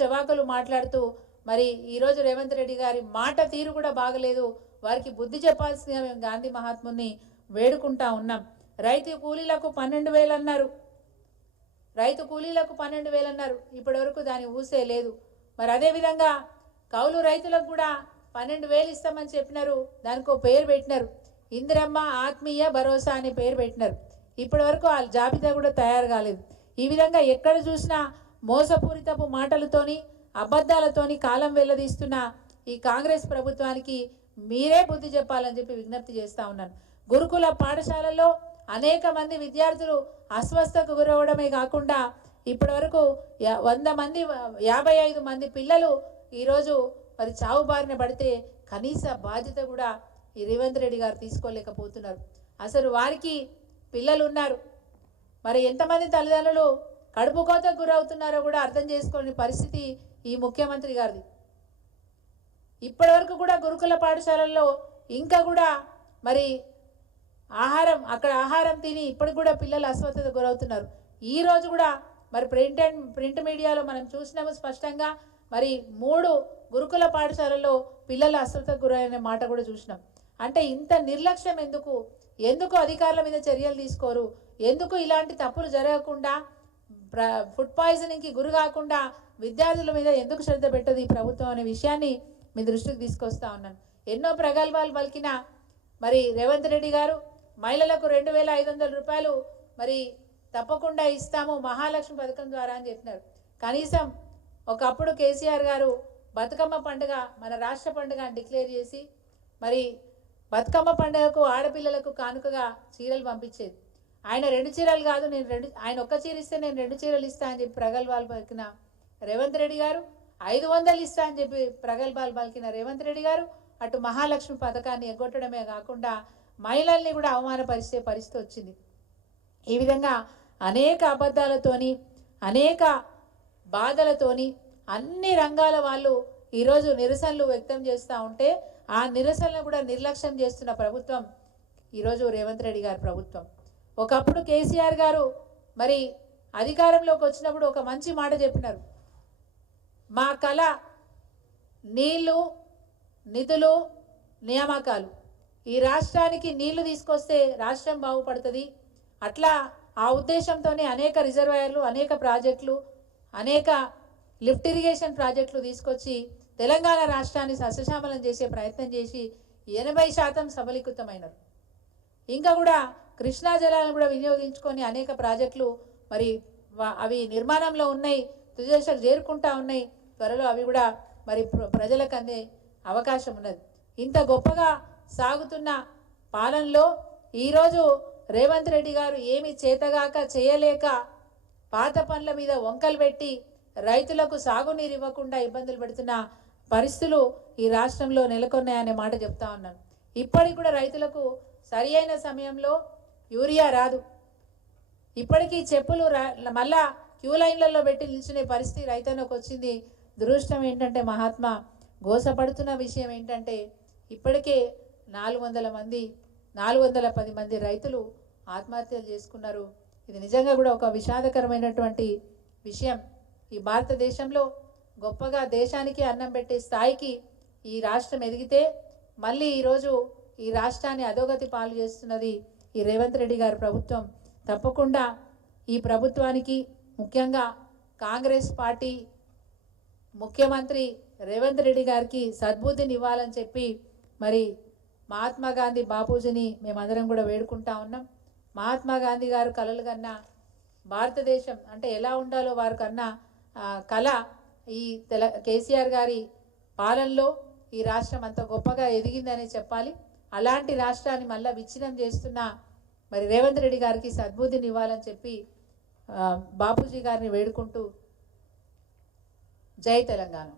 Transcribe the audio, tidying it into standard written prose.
చెవాకులు మాట్లాడుతూ మరి ఈరోజు రేవంత్ రెడ్డి గారి మాట తీరు కూడా బాగలేదు. వారికి బుద్ధి చెప్పాల్సిన మేము గాంధీ మహాత్ముని వేడుకుంటా ఉన్నాం. రైతు కూలీలకు 12,000 అన్నారు. రైతు కూలీలకు 12,000 అన్నారు. ఇప్పటి వరకు దాని ఊసే లేదు. మరి అదేవిధంగా కౌలు రైతులకు కూడా 12,000 ఇస్తామని చెప్పినారు. దానికో పేరు పెట్టినారు, ఇందిరమ్మ ఆత్మీయ భరోసా అనే పేరు పెట్టినారు. ఇప్పటి వరకు ఆ జాబితా కూడా తయారు కాలేదు. ఈ విధంగా ఎక్కడ చూసినా మోసపూరితపు మాటలతోని అబద్ధాలతోని కాలం వెల్లదీస్తున్న ఈ కాంగ్రెస్ ప్రభుత్వానికి మీరే బుద్ధి చెప్పాలని చెప్పి విజ్ఞప్తి చేస్తూ ఉన్నాను. గురుకుల పాఠశాలల్లో అనేక మంది విద్యార్థులు అస్వస్థకు గురవడమే కాకుండా ఇప్పటి వరకు 100 మంది 55 మంది పిల్లలు ఈరోజు మరి చావు బారిన పడితే కనీస బాధ్యత కూడా ఈ రేవంత్ రెడ్డి గారు తీసుకోలేకపోతున్నారు. అసలు వారికి పిల్లలు ఉన్నారు, మరి ఎంతమంది తల్లిదండ్రులు కడుపు కోతకు గురవుతున్నారో కూడా అర్థం చేసుకునే పరిస్థితి ఈ ముఖ్యమంత్రి గారిది. ఇప్పటి వరకు కూడా గురుకుల పాఠశాలల్లో ఇంకా కూడా మరి అక్కడ ఆహారం తిని ఇప్పటికి కూడా పిల్లలు అస్వస్థతకు గురవుతున్నారు. ఈ రోజు కూడా మరి ప్రింట్ మీడియాలో మనం చూసినాము స్పష్టంగా. మరి 3 గురుకుల పాఠశాలల్లో పిల్లలు అస్వస్థతకు గురైన మాట కూడా చూసినాం. అంటే ఇంత నిర్లక్ష్యం ఎందుకు అధికారుల మీద చర్యలు తీసుకోరు? ఎందుకు ఇలాంటి తప్పులు జరగకుండా ఫుడ్ పాయిజనింగ్కి గురి కాకుండా విద్యార్థుల మీద ఎందుకు శ్రద్ధ పెట్టదు ఈ ప్రభుత్వం అనే విషయాన్ని మీ దృష్టికి తీసుకొస్తా ఉన్నాను. ఎన్నో ప్రగల్భాలు పలికిన మరి రేవంత్ రెడ్డి గారు మహిళలకు 2,500 రూపాయలు మరి తప్పకుండా ఇస్తాము మహాలక్ష్మి పథకం ద్వారా అని చెప్పినారు. కనీసం ఒకప్పుడు కేసీఆర్ గారు బతుకమ్మ పండుగ మన రాష్ట్ర పండుగ అని డిక్లేర్ చేసి మరి బతుకమ్మ పండుగకు ఆడపిల్లలకు కానుకగా చీరలు పంపించేది. ఆయన 2 చీరలు కాదు, ఆయన ఒక్క చీర ఇస్తే నేను 2 చీరలు ఇస్తా అని చెప్పి ప్రగల్భాలు పలికిన రేవంత్ రెడ్డి గారు, 500 ఇస్తా అని చెప్పి ప్రగల్భాలు పలికిన రేవంత్ రెడ్డి గారు అటు మహాలక్ష్మి పథకాన్ని ఎగ్గొట్టడమే కాకుండా మహిళల్ని కూడా అవమానపరిచే పరిస్థితి వచ్చింది. ఈ విధంగా అనేక అబద్ధాలతోని అనేక బాధలతోని అన్ని రంగాల వాళ్ళు ఈరోజు నిరసనలు వ్యక్తం చేస్తూ ఉంటే ఆ నిరసనలు కూడా నిర్లక్ష్యం చేస్తున్న ప్రభుత్వం ఈరోజు రేవంత్ రెడ్డి గారి ప్రభుత్వం. ఒకప్పుడు కేసీఆర్ గారు మరి అధికారంలోకి వచ్చినప్పుడు ఒక మంచి మాట చెప్పినారు, మా కళ నీళ్లు నిధులు నియామకాలు, ఈ రాష్ట్రానికి నీళ్లు తీసుకొస్తే రాష్ట్రం బాగుపడుతుంది. అట్లా ఆ ఉద్దేశంతోనే అనేక రిజర్వాయర్లు, అనేక ప్రాజెక్టులు, అనేక లిఫ్ట్ ఇరిగేషన్ ప్రాజెక్టులు తీసుకొచ్చి తెలంగాణ రాష్ట్రాన్ని సస్యశ్యామలం చేసే ప్రయత్నం చేసి 80% సబలీకృతమైనారు. ఇంకా కూడా కృష్ణా జలాలను కూడా వినియోగించుకొని అనేక ప్రాజెక్టులు మరి అవి నిర్మాణంలో ఉన్నాయి, తుది దశకు చేరుకుంటా ఉన్నాయి. త్వరలో అవి కూడా మరి ప్రజలకు అందే అవకాశం ఉన్నది. ఇంత గొప్పగా సాగుతున్న పాలనలో ఈరోజు రేవంత్ రెడ్డి గారు ఏమి చేతగాక చేయలేక పాత పనుల మీద వంకలు పెట్టి రైతులకు సాగునీరు ఇవ్వకుండా ఇబ్బందులు పెడుతున్న పరిస్థితులు ఈ రాష్ట్రంలో నెలకొన్నాయనే మాట చెప్తా ఉన్నాను. ఇప్పటికి కూడా రైతులకు సరి అయిన సమయంలో యూరియా రాదు. ఇప్పటికీ చెప్పులు మళ్ళా క్యూ లైన్లలో పెట్టి నిల్చునే పరిస్థితి రైతన్నకు వచ్చింది. దురదృష్టం ఏంటంటే మహాత్మా గోసపడుతున్న విషయం ఏంటంటే ఇప్పటికే 410 మంది రైతులు ఆత్మహత్యలు చేసుకున్నారు. ఇది నిజంగా కూడా ఒక విషాదకరమైనటువంటి విషయం. ఈ భారతదేశంలో గొప్పగా దేశానికి అన్నం పెట్టే స్థాయికి ఈ రాష్ట్రం ఎదిగితే మళ్ళీ ఈరోజు ఈ రాష్ట్రాన్ని అధోగతి పాలు చేస్తున్నది ఈ రేవంత్ రెడ్డి గారి ప్రభుత్వం. తప్పకుండా ఈ ప్రభుత్వానికి ముఖ్యంగా కాంగ్రెస్ పార్టీ ముఖ్యమంత్రి రేవంత్ రెడ్డి గారికి సద్బుద్ధిని ఇవ్వాలని చెప్పి మరి మహాత్మా గాంధీ బాపూజీని మేమందరం కూడా వేడుకుంటా ఉన్నాం. మహాత్మా గాంధీ గారు కలలు కన్నా భారతదేశం అంటే ఎలా ఉండాలో వారు కన్నా కళ ఈ కేసీఆర్ గారి పాలనలో ఈ రాష్ట్రం అంత గొప్పగా ఎదిగిందనే చెప్పాలి. అలాంటి రాష్ట్రాన్ని మళ్ళీ విచ్ఛిన్నం చేస్తున్న మరి రేవంత్ రెడ్డి గారికి సద్బుద్ధిని ఇవ్వాలని చెప్పి బాపూజీ గారిని వేడుకుంటూ జై తెలంగాణ.